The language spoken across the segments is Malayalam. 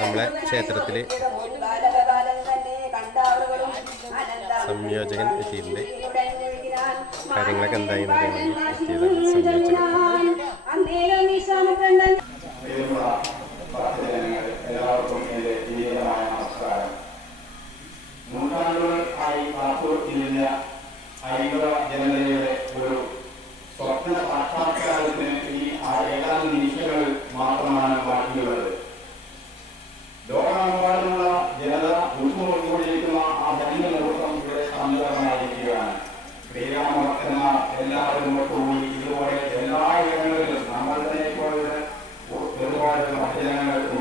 നമ്മളെ ക്ഷേത്രത്തിൽ സംയോജകൻ എത്തിയിട്ടുണ്ട്. കാര്യങ്ങളൊക്കെ എന്തായി എത്തിയതാണ് സംയോജകൻ. وعلى الأحياء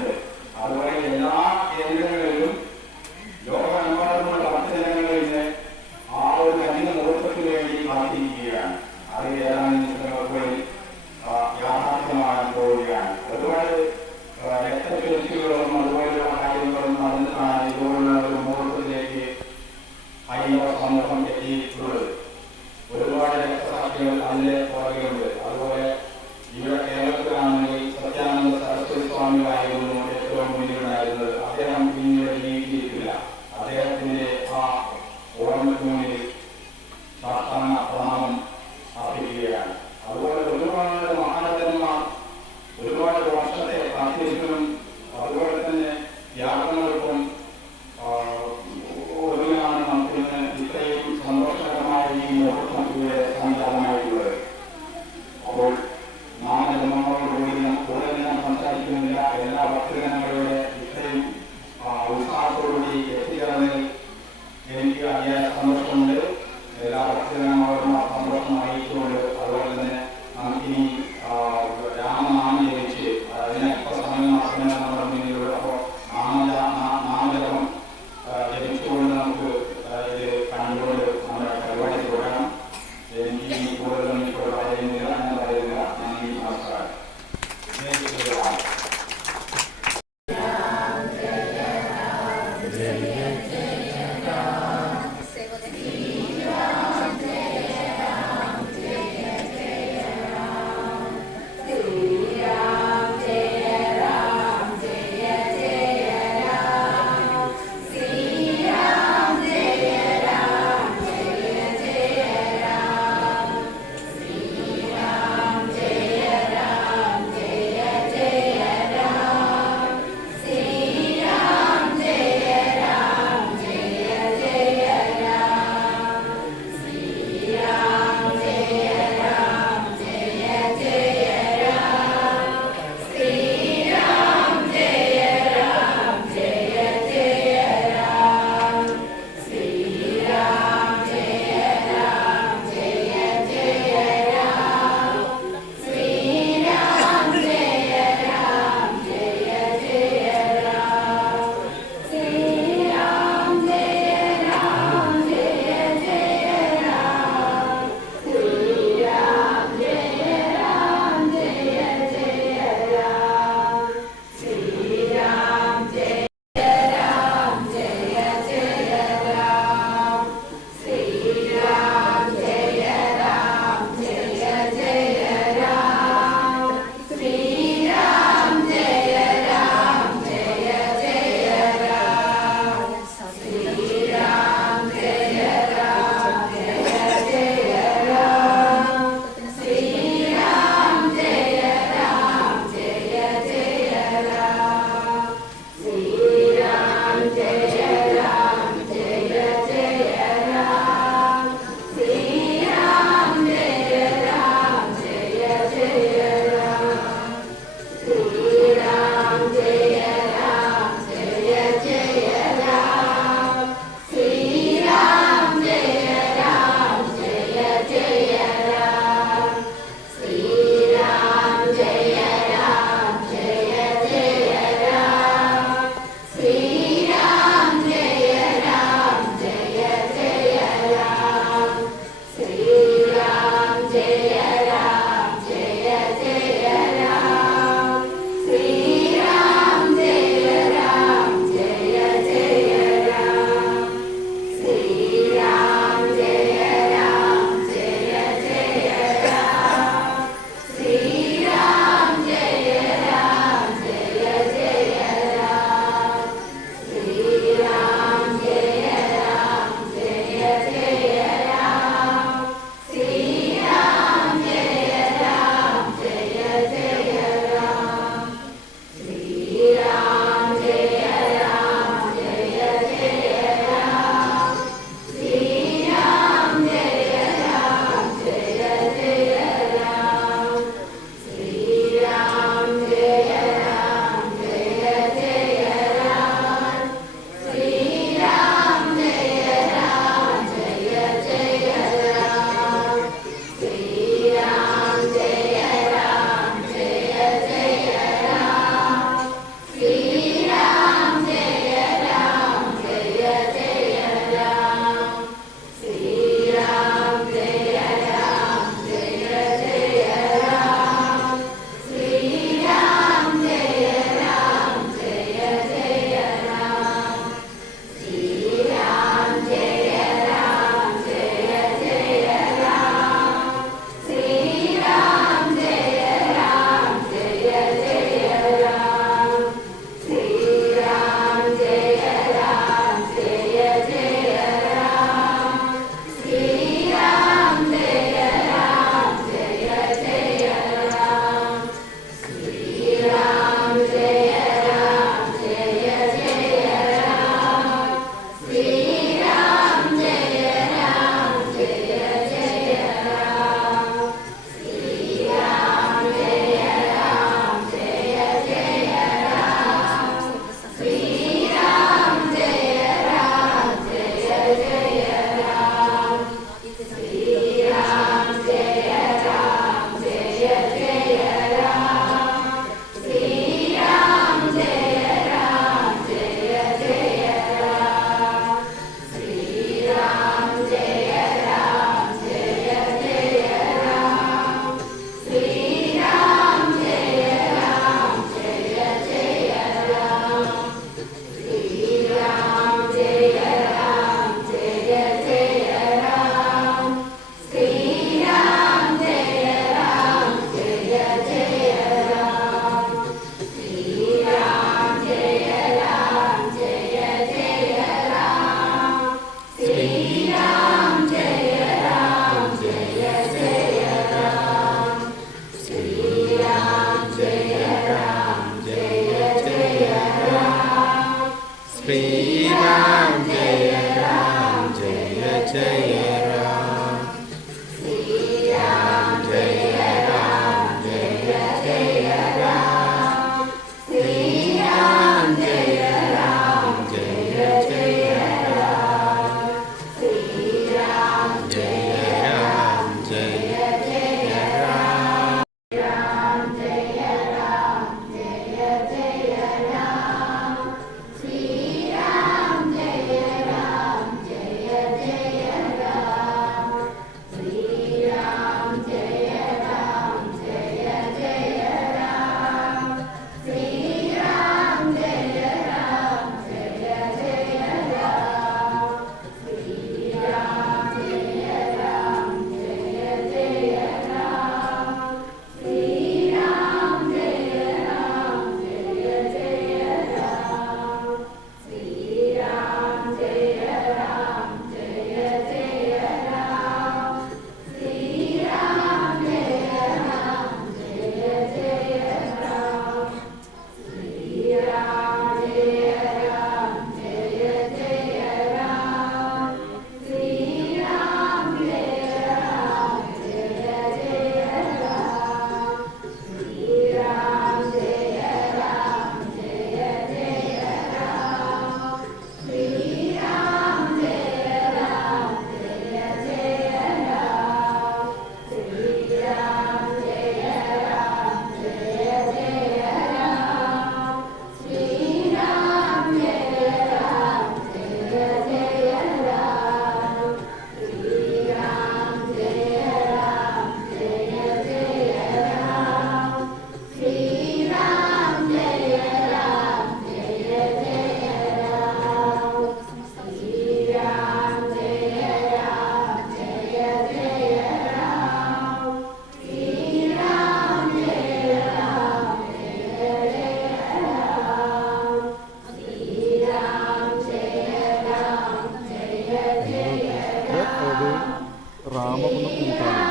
രാമകുന്ന കൂട്ടാണ്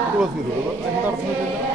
അത് എന്താ അർത്ഥം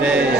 对。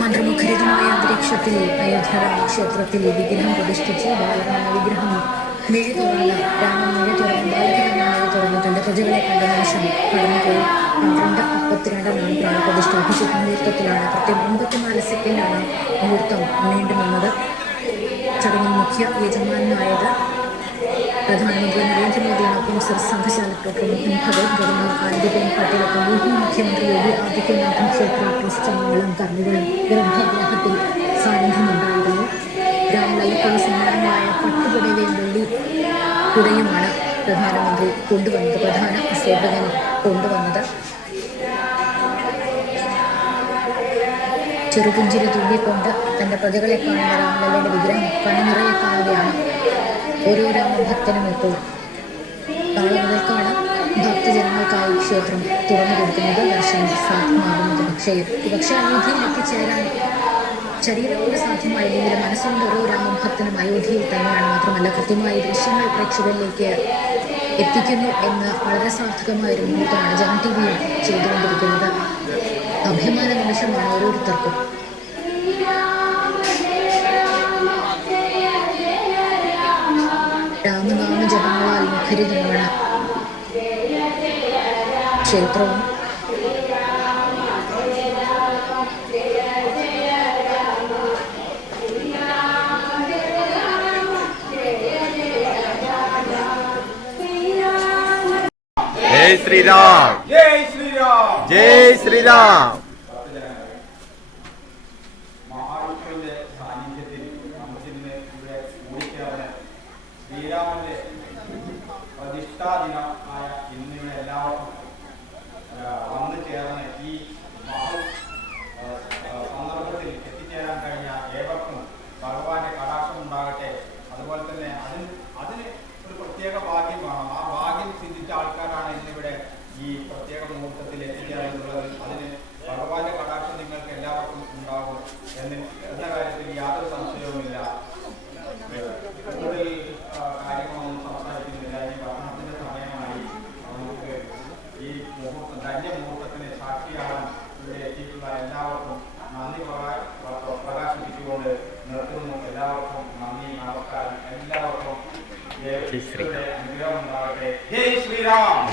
മന്ത്രമുഖരിതമായ അന്തരീക്ഷത്തിൽ അയോധ്യരാമ ക്ഷേത്രത്തിൽ വിഗ്രഹം പ്രതിഷ്ഠിച്ച് ബാലരാമ വിഗ്രഹം മിഴി തുറന്ന് രാമൻ മിഴി തുറന്ന് ബാലരാമൻ മിഴി തുറന്ന് തന്റെ പ്രജകളെ കണ്ട നിമിഷം കടന്നുപോയി പന്ത്രണ്ട് മുപ്പത്തിരണ്ടിനാണ് പ്രാണപ്രതിഷ്ഠ അഭിഷേക മുഹൂർത്തത്തിലാണ്. കൃത്യം എൺപത്തിനാല് സെക്കൻഡാണ് മുഹൂർത്തം. നീണ്ടു നിന്നത് ചടങ്ങിൽ മുഖ്യ യജമാനായത് പ്രധാനമന്ത്രി ನರೇಂದ್ರ ಮೋದಿ ಹಾಗೂ ಸರ್ ಸಂಘ ഗവർണർ ಪ್ರಮೋಹನ್ ಭಗವತ್ ಗವರ್ನರ್ ಆನಂದಿಬೆನ್ മുഖ്യമന്ത്രി യോഗി ആദിത്യനാഥും ക്ഷേത്ര ട്രസ്റ്റ് അംഗങ്ങളും കർമ്മികളും ഗർഭഗ്രഹത്തിൽ സാന്നിധ്യമുണ്ടായിരുന്നു. രാമലയ്യപ്പുള്ള സമ്മാനമായ പട്ടുപുടവയും വെള്ളി കുടയുമാണ് പ്രധാനമന്ത്രി കൊണ്ടുവന്നത് പ്രധാന സേവകൻ കൊണ്ടുവന്നത്. ചെറുപുഞ്ചിരി തുള്ളിക്കൊണ്ട് തന്റെ പ്രതികളെ കാണുന്ന രാമലല്ലയുടെ വിഗ്രഹം കണിനിറയെ കാണുകയാണ് ഓരോ രാമഭക്തനും ഇപ്പോൾ നാളെ മുതൽക്കാണ് ഭക്തജനങ്ങൾക്കായി ക്ഷേത്രം തുറന്നു കൊടുക്കുന്നത് ദർശനം സാധ്യമാകുന്നത്. പക്ഷേ പക്ഷേ അയോധ്യയിൽ എത്തിച്ചേരാൻ ശരീരം കൊണ്ട് സാധ്യമായില്ലെങ്കിലും മനസ്സുകൊണ്ട് ഓരോ രാമഭക്തനും അയോധ്യയിൽ തന്നെയാണ് മാത്രമല്ല കൃത്യമായ ദൃശ്യങ്ങൾ പ്രേക്ഷകരിലേക്ക് എത്തിക്കുന്നു എന്ന് വളരെ സാർത്ഥകമായ ഒരു മുഹൂർത്തമാണ് ജനം ടി വിയും ചെയ്തുകൊണ്ടിരിക്കുന്നത്. അഭിമാന നിമിഷമാണ് ഓരോരുത്തർക്കും. ജപങ്ങളാൽ മുഖരിതമാണ് ക്ഷേത്രവും ജയ് ശ്രീരാം ജയ് ശ്രീരാം ജയ് ശ്രീരാം മഹാവിഷ്ണുവിന്റെ മുഹൂർത്തത്തിൽ എത്തിച്ചേർന്നുള്ളത് അതിന് ഭഗവാന്റെ കടാക്ഷം നിങ്ങൾക്ക് എല്ലാവർക്കും ഉണ്ടാകും എന്ന് എന്ന കാര്യത്തിൽ യാതൊരു സംശയവുമില്ല. കൂടുതൽ കാര്യങ്ങളൊന്നും സംസാരിക്കുന്നില്ല. ഈ ഭക്ഷണത്തിന്റെ സമയമായി നമുക്ക് ഈ മുഹൂർത്തം ധന്യ മുഹൂർത്തത്തിന് സാക്ഷിയാകാൻ ഇവിടെ എത്തിയിട്ടുള്ള എല്ലാവർക്കും നന്ദി പ്രകാ- പ്ര- പ്രകാശിപ്പിച്ചുകൊണ്ട് നിർത്തുന്നു. എല്ലാവർക്കും നന്ദി നമസ്കാരം. എല്ലാവർക്കും ജയ് ശ്രീരാം. അനുഗ്രഹം ഉണ്ടാകട്ടെ. ജയ് ശ്രീറാം